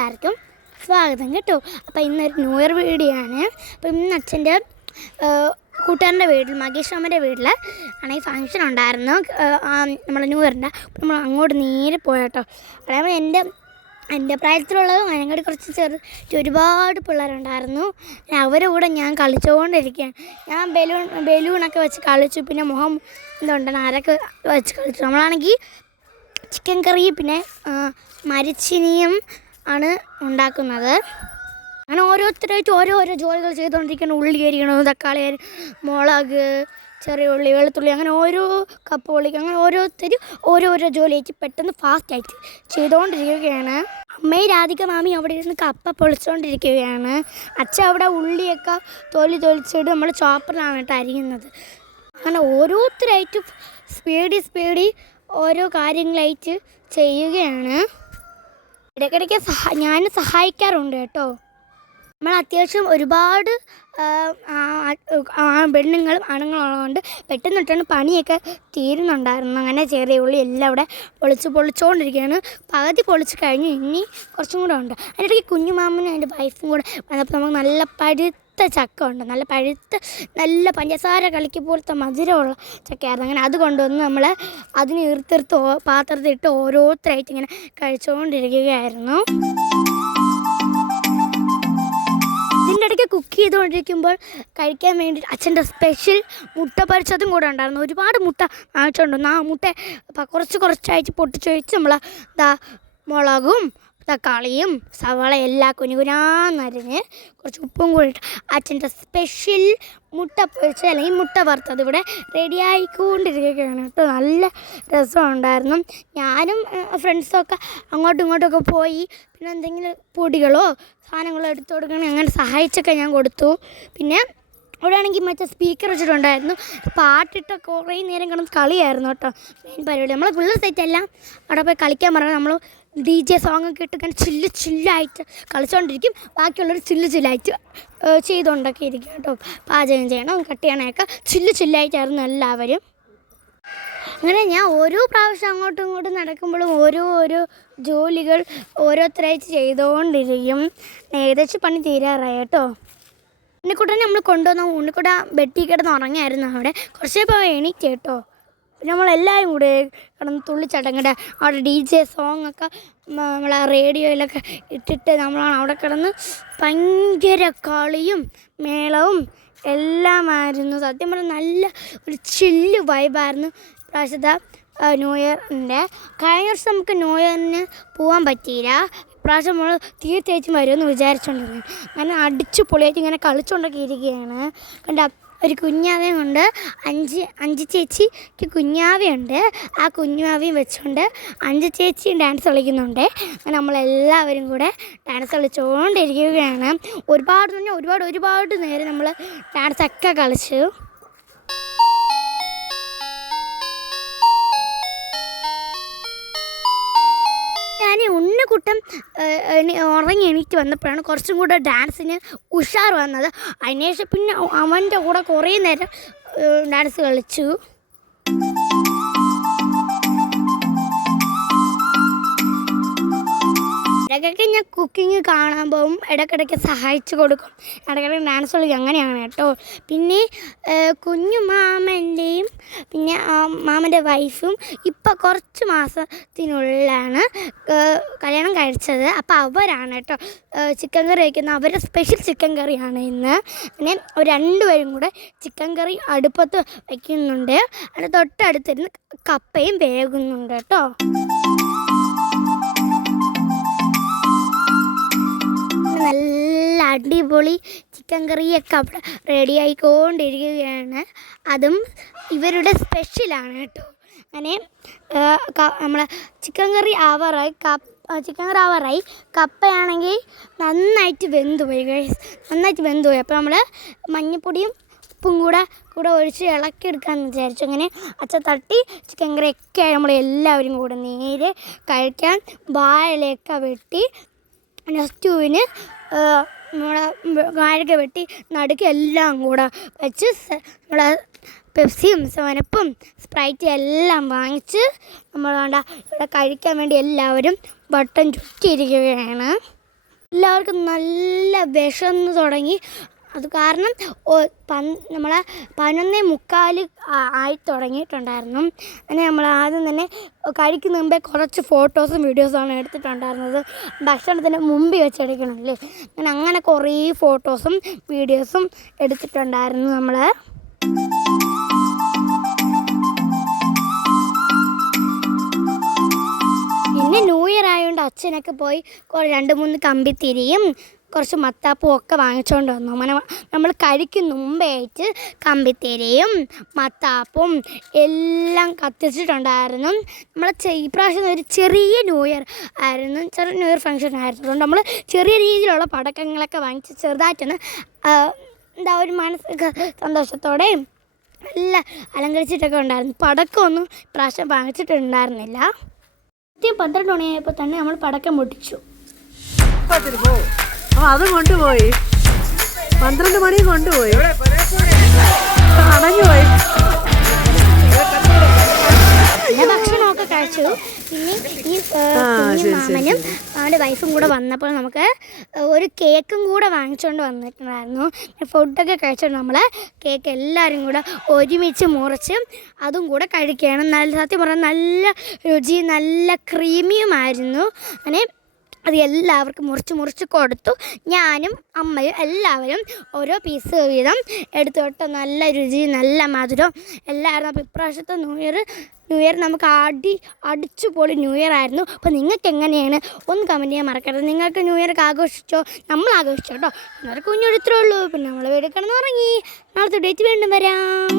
എല്ലാവർക്കും സ്വാഗതം കേട്ടോ. അപ്പോൾ ഇന്നൊരു ന്യൂ ഇയർ വീഡിയോ ആണ്. അപ്പോൾ ഇന്ന് അച്ഛൻ്റെ കൂട്ടുകാരൻ്റെ വീട്ടിൽ, മകേഷ് അമ്മൻ്റെ വീട്ടിൽ ആണെങ്കിൽ ഫങ്ഷൻ ഉണ്ടായിരുന്നു നമ്മൾ ന്യൂ ഇയറിൻ്റെ. അപ്പോൾ നമ്മൾ അങ്ങോട്ട് നേരെ പോയാട്ടോ. അതായത് എൻ്റെ പ്രായത്തിലുള്ളതും അതിനെക്കാട്ടി കുറച്ച് ഒരുപാട് പിള്ളേരുണ്ടായിരുന്നു. അവരുടെ കൂടെ ഞാൻ കളിച്ചുകൊണ്ടിരിക്കുകയാണ്. ഞാൻ ബലൂണൊക്കെ വെച്ച് കളിച്ചു, പിന്നെ മുഖം എന്തുണ്ട് നാരൊക്കെ വെച്ച് കളിച്ചു. നമ്മളാണെങ്കിൽ ചിക്കൻ കറി പിന്നെ മരിച്ചിനിയും ആണ് ഉണ്ടാക്കുന്നത്. അങ്ങനെ ഓരോരുത്തരായിട്ട് ഓരോരോ ജോലികൾ ചെയ്തുകൊണ്ടിരിക്കണം. ഉള്ളി അരിയണം, തക്കാളി മുളക്, ചെറിയ ഉള്ളി, വെളുത്തുള്ളി, അങ്ങനെ ഓരോ കപ്പ് ഉള്ളിക്ക് അങ്ങനെ ഓരോരുത്തരും ഓരോരോ ജോലിയായിട്ട് പെട്ടെന്ന് ഫാസ്റ്റായിട്ട് ചെയ്തുകൊണ്ടിരിക്കുകയാണ്. അമ്മയും രാധിക മാമി അവിടെ ഇരുന്ന് കപ്പ പൊളിച്ചുകൊണ്ടിരിക്കുകയാണ്. അച്ഛൻ അവിടെ ഉള്ളിയൊക്കെ തൊലിച്ചിട്ട് നമ്മൾ ചോപ്പറിലാണ് കേട്ടോ അരിയുന്നത്. അങ്ങനെ ഓരോരുത്തരായിട്ട് സ്പീഡി ഓരോ കാര്യങ്ങളായിട്ട് ചെയ്യുകയാണ്. ഇടയ്ക്കിടയ്ക്ക് ഞാൻ സഹായിക്കാറുണ്ട് കേട്ടോ. നമ്മൾ അത്യാവശ്യം ഒരുപാട് പെണ്ണുങ്ങളും ആണുങ്ങളുള്ളതുകൊണ്ട് പെട്ടെന്ന് പണിയൊക്കെ തീരുന്നുണ്ടായിരുന്നു. അങ്ങനെ ചെറിയ ഉള്ളി എല്ലാം അവിടെ പൊളിച്ചുകൊണ്ടിരിക്കുകയാണ്. പകുതി പൊളിച്ച് കഴിഞ്ഞു, ഇനി കുറച്ചും കൂടെ ഉണ്ട്. അതിനിടയ്ക്ക് കുഞ്ഞുമാമനും എൻ്റെ വൈഫും കൂടെ വന്നപ്പോൾ നമുക്ക് നല്ല പഴുത്ത ചക്ക ഉണ്ട്. നല്ല പഞ്ചസാര കളിക്ക് പോലത്തെ മധുരമുള്ള ചക്കയായിരുന്നു. അങ്ങനെ അത് കൊണ്ടുവന്ന് നമ്മൾ അതിന് ഈർത്തെടുത്ത് പാത്രത്തിലിട്ട് ഓരോരുത്തരായിട്ട് ഇങ്ങനെ കഴിച്ചുകൊണ്ടിരിക്കുകയായിരുന്നു. ഇതിൻ്റെ ഇടയ്ക്ക് കുക്ക് ചെയ്തുകൊണ്ടിരിക്കുമ്പോൾ കഴിക്കാൻ വേണ്ടി അച്ഛൻ്റെ സ്പെഷ്യൽ മുട്ട പൊരിച്ചതും കൂടെ ഉണ്ടായിരുന്നു. ഒരുപാട് മുട്ട വാങ്ങിച്ചുകൊണ്ടുവന്നു. ആ മുട്ട കുറച്ചായിട്ട് പൊട്ടിച്ച് വെച്ച് നമ്മൾ മുളകും തക്കാളിയും സവാള എല്ലാം കുനുകുനാന്നരിഞ്ഞ് കുറച്ച് ഉപ്പും കൂടി ഇട്ട് അച്ഛൻ്റെ സ്പെഷ്യൽ മുട്ട പൊരിച്ചത് അല്ലെങ്കിൽ മുട്ട വറുത്തത് ഇവിടെ റെഡിയായിക്കൊണ്ടിരിക്കുകയാണ് കേട്ടോ. നല്ല രസമുണ്ടായിരുന്നു. ഞാനും ഫ്രണ്ട്സൊക്കെ അങ്ങോട്ടും ഇങ്ങോട്ടൊക്കെ പോയി പിന്നെ എന്തെങ്കിലും പൊടികളോ സാധനങ്ങളോ എടുത്തു കൊടുക്കണേ അങ്ങനെ സഹായിച്ചൊക്കെ ഞാൻ കൊടുത്തു. പിന്നെ അവിടെ ആണെങ്കിൽ മറ്റേ സ്പീക്കർ വെച്ചിട്ടുണ്ടായിരുന്നു. പാട്ടിട്ട് കുറേ നേരം കിടന്ന് കളിയായിരുന്നു കേട്ടോ. മെയിൻ പരിപാടി നമ്മൾ പിള്ളേർ സെറ്റെല്ലാം അവിടെ പോയി കളിക്കാൻ പറഞ്ഞാൽ നമ്മൾ DJ സോങ്ങൊക്കെ ഇട്ട് ഇങ്ങനെ ചില്ലായിട്ട് കളിച്ചുകൊണ്ടിരിക്കും. ബാക്കിയുള്ളവർ ചില്ലായിട്ട് ചെയ്തുകൊണ്ടൊക്കെ ഇരിക്കും കേട്ടോ. പാചകം ചെയ്യണം, കട്ട് ചെയ്യണമൊക്കെ ചില്ലായിട്ടായിരുന്നു എല്ലാവരും. അങ്ങനെ ഞാൻ ഓരോ പ്രാവശ്യം അങ്ങോട്ടും ഇങ്ങോട്ടും നടക്കുമ്പോഴും ഓരോ ജോലികൾ ഓരോരുത്തരായിട്ട് ചെയ്തുകൊണ്ടിരിക്കും. ഏകദേശം പണി തീരാറായി കേട്ടോ. ഉണ്ണിക്കുട്ടനെ നമ്മൾ കൊണ്ടുവന്ന ഉണ്ണിക്കുട്ട ബെഡ്ഡിൽ കിടന്ന് ഉറങ്ങിയായിരുന്നു. അവിടെ കുറച്ചേ പോയി എണീറ്റ് കേട്ടോ. പിന്നെ നമ്മളെല്ലാവരും കൂടെ കിടന്ന് തുള്ളിച്ചടങ്ങട്ടെ. അവിടെ DJ സോങ്ങൊക്കെ നമ്മളെ റേഡിയോയിലൊക്കെ ഇട്ടിട്ട് നമ്മളാണ് അവിടെ കിടന്ന് ഭയങ്കര കളിയും മേളവും എല്ലാമായിരുന്നു. സത്യം പറഞ്ഞാൽ നല്ല ഒരു ചില്ല് വൈബായിരുന്നു പ്രാവശ്യത്തെ ന്യൂ ഇയറിൻ്റെ. കഴിഞ്ഞ വർഷം നമുക്ക് ന്യൂ ഇയറിന് പോകാൻ പറ്റിയില്ല. ഇപ്രാവശ്യം നമ്മൾ തീർച്ചയായിട്ടും വരുമെന്ന് വിചാരിച്ചുകൊണ്ടിരുന്നു. അങ്ങനെ അടിച്ചു പൊളിയായിട്ട് ഇങ്ങനെ കളിച്ചുകൊണ്ടൊക്കെ ഇരിക്കുകയാണ്. കണ്ട ഒരു കുഞ്ഞാവയും കൊണ്ട് അഞ്ച് ചേച്ചിക്ക് കുഞ്ഞാവയുണ്ട്. ആ കുഞ്ഞാവയും വെച്ചുകൊണ്ട് 5 ചേച്ചിയും ഡാൻസ് കളിക്കുന്നുണ്ട്. അങ്ങനെ നമ്മളെല്ലാവരും കൂടെ ഡാൻസ് കളിച്ചുകൊണ്ടിരിക്കുകയാണ്. ഒരുപാട് നേരം നമ്മൾ ഡാൻസൊക്കെ കളിച്ചു. ഉണ്ണിക്കുട്ടൻ ഉറങ്ങി എണീറ്റ് വന്നപ്പോഴാണ് കുറച്ചും കൂടെ ഡാൻസിന് ഉഷാർ വന്നത്. അതിനുശേഷം പിന്നെ അവൻ്റെ കൂടെ കുറേ നേരം ഡാൻസ് കളിച്ചു. ഇടയ്ക്കൊക്കെ ഞാൻ കുക്കിങ് കാണാൻ പോകും, ഇടയ്ക്കിടയ്ക്ക് സഹായിച്ചു കൊടുക്കും, ഇടയ്ക്കിടയ്ക്ക് ഡാൻസ് കളിക്കും. അങ്ങനെയാണ് കേട്ടോ. പിന്നെ കുഞ്ഞു മാമൻ്റെയും പിന്നെ മാമൻ്റെ വൈഫും ഇപ്പം കുറച്ച് മാസത്തിനുള്ളിലാണ് കല്യാണം കഴിച്ചത്. അപ്പോൾ അവരാണ് കേട്ടോ ചിക്കൻ കറി വയ്ക്കുന്നത്. അവരുടെ സ്പെഷ്യൽ ചിക്കൻ കറിയാണ് ഇന്ന്. പിന്നെ അവർ രണ്ടുപേരും കൂടെ ചിക്കൻ കറി അടുപ്പത്ത് വയ്ക്കുന്നുണ്ട്. അതിന് തൊട്ടടുത്തിരുന്ന് കപ്പയും വേകുന്നുണ്ട് കേട്ടോ. നല്ല അടിപൊളി ചിക്കൻ കറിയൊക്കെ അവിടെ റെഡി ആയിക്കൊണ്ടിരിക്കുകയാണ്. അതും ഇവരുടെ സ്പെഷ്യലാണ് കേട്ടോ. അങ്ങനെ നമ്മളെ ചിക്കൻ കറി ആവാറായി. കപ്പയാണെങ്കിൽ നന്നായിട്ട് വെന്തുപോയി. അപ്പോൾ നമ്മൾ മഞ്ഞൾപ്പൊടിയും ഉപ്പും കൂടെ ഒഴിച്ച് ഇളക്കിയെടുക്കാമെന്ന് വിചാരിച്ചു. അങ്ങനെ അച്ഛൻ തട്ടി ചിക്കൻ കറിയൊക്കെ നമ്മളെല്ലാവരും കൂടെ നേരെ കഴിക്കാൻ വാഴയിലൊക്കെ വെട്ടി നെക്സ്റ്റുവിന് നമ്മളെ വാഴയൊക്കെ വെട്ടി നടുക്ക് എല്ലാം കൂടെ വെച്ച് നമ്മളെ പെപ്സിയും സെവനപ്പും സ്പ്രൈറ്റും എല്ലാം വാങ്ങിച്ച് നമ്മൾ ഇവിടെ കഴിക്കാൻ വേണ്ടി എല്ലാവരും വട്ടം ചുറ്റിയിരിക്കുകയാണ്. എല്ലാവർക്കും നല്ല വിശന്ന് തുടങ്ങി. അത് കാരണം നമ്മളെ 11:45 ആയി തുടങ്ങിയിട്ടുണ്ടായിരുന്നു. അങ്ങനെ നമ്മൾ ആദ്യം തന്നെ കഴിക്കുന്ന മുമ്പേ കുറച്ച് ഫോട്ടോസും വീഡിയോസുമാണ് എടുത്തിട്ടുണ്ടായിരുന്നത്. ഭക്ഷണത്തിന് മുമ്പ് വെച്ചെടുക്കണമല്ലേ, അങ്ങനെ കുറേ ഫോട്ടോസും വീഡിയോസും എടുത്തിട്ടുണ്ടായിരുന്നു നമ്മൾ. പിന്നെ ന്യൂ ഇയർ ആയതുകൊണ്ട് അച്ഛനൊക്കെ പോയി 2-3 കമ്പിത്തിരിയും കുറച്ച് മത്താപ്പും ഒക്കെ വാങ്ങിച്ചുകൊണ്ട് വന്നു. അങ്ങനെ നമ്മൾ കഴിക്കുന്ന മുമ്പായിട്ട് കമ്പിത്തിരിയും മത്താപ്പും എല്ലാം കത്തിച്ചിട്ടുണ്ടായിരുന്നു. നമ്മൾ ഈ പ്രാവശ്യം ഒരു ചെറിയ ന്യൂ ഇയർ ആയിരുന്നു, ചെറിയ ന്യൂ ഇയർ ഫംഗ്ഷൻ ആയിരുന്നു. അതുകൊണ്ട് നമ്മൾ ചെറിയ രീതിയിലുള്ള പടക്കങ്ങളൊക്കെ വാങ്ങിച്ച് ചെറുതായിട്ടൊന്ന് ഒരു മനസ്സ് സന്തോഷത്തോടെയും എല്ലാം അലങ്കരിച്ചിട്ടൊക്കെ ഉണ്ടായിരുന്നു. പടക്കമൊന്നും പ്രാവശ്യം വാങ്ങിച്ചിട്ടുണ്ടായിരുന്നില്ല. 12 മണിയായപ്പോൾ തന്നെ നമ്മൾ പടക്കം പൊട്ടിച്ചു. അത് കൊണ്ടുപോയി 12 മണി കൊണ്ടുപോയി അടഞ്ഞുപോയി. ഭക്ഷണമൊക്കെ കഴിച്ചു. പിന്നെ ഈ മാമനും അവൻ്റെ വൈഫും കൂടെ വന്നപ്പോൾ നമുക്ക് ഒരു കേക്കും കൂടെ വാങ്ങിച്ചുകൊണ്ട് വന്നിട്ടുണ്ടായിരുന്നു. ഫുഡൊക്കെ കഴിച്ചിട്ട് നമ്മൾ കേക്ക് എല്ലാവരും കൂടെ ഒരുമിച്ച് മുറിച്ച് അതും കൂടെ കഴിക്കുകയാണ്. സത്യം പറഞ്ഞാൽ നല്ല രുചി, നല്ല ക്രീമിയുമായിരുന്നു. അങ്ങനെ അത് എല്ലാവർക്കും മുറിച്ച് കൊടുത്തു. ഞാനും അമ്മയും എല്ലാവരും ഓരോ പീസ് വീതം എടുത്തോട്ട് നല്ല രുചി, നല്ല മധുരം എല്ലാവരും. അപ്പോൾ ഇപ്രാവശ്യത്തെ ന്യൂ ഇയർ നമുക്ക് അടിച്ചു പൊളി ന്യൂ ഇയർ ആയിരുന്നു. അപ്പോൾ നിങ്ങൾക്ക് എങ്ങനെയാണ് ഒന്ന് കമൻറ്റ് ചെയ്യാൻ മറക്കരുത്. നിങ്ങൾക്ക് ന്യൂ ഇയർ ആഘോഷിച്ചോ? നമ്മൾ ആഘോഷിച്ചോ കേട്ടോ. കുഞ്ഞൊരുത്രേ ഉള്ളൂ. പിന്നെ നമ്മൾ വീട് കിടന്നുറങ്ങി. നാളത്തെ ഡേറ്റ് വീണ്ടും വരാം.